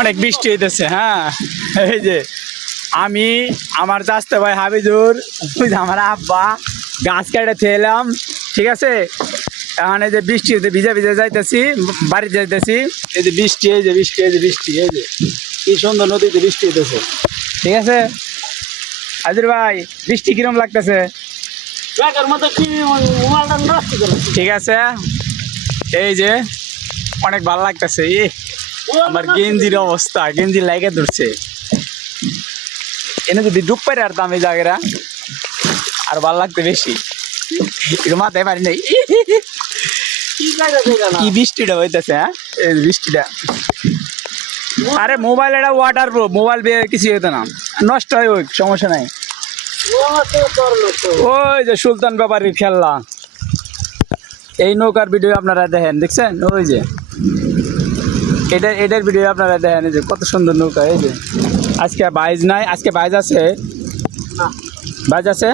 অনেক বৃষ্টি হইতেছে। হ্যাঁ, এই যে আমি আমার চাচতো ভাই হাবিজুর, ওই যে আমার আব্বা গাছ কেটে থেলাম, ঠিক আছে। এখন এই যে বৃষ্টি হইতে ভিজে ভিজে যাইতেছি, বাড়িতে যাইতেছি। এই যে বৃষ্টি, এই যে বৃষ্টি, এই যে বৃষ্টি, এই যে কি সুন্দর নদীতে বৃষ্টি হইতেছে, ঠিক আছে। হাজির ভাই, বৃষ্টি কিরম লাগতেছে? ঠিক আছে, এই যে অনেক ভালো লাগতেছে। আমার গেঞ্জির অবস্থা, গেঞ্জি লাইকে ধরছে। এনে যদি ডুব পারে আর তো আমি জায়গাটা আর ভালো লাগতে বেশি। একটু মাথায় পারি নাই। কি বৃষ্টিটা হইতেছে, হ্যাঁ এই বৃষ্টিটা। আরে মোবাইল এটা ওয়াটার প্রুফ, মোবাইল বেয়ে কিছু হইতো না, নষ্ট হয়, ওই সমস্যা নাই। ওই যে সুলতান ব্যাপারীর খেলনা, এই নৌকার ভিডিও আপনারা দেখেন, দেখছেন? ওই যে এটার ভিডিও আপনারা দেখেন, এই যে কত সুন্দর নৌকা। এই যে আজকে বাইজ নাই, আজকে বাইজ আছে, বাইজ আছে।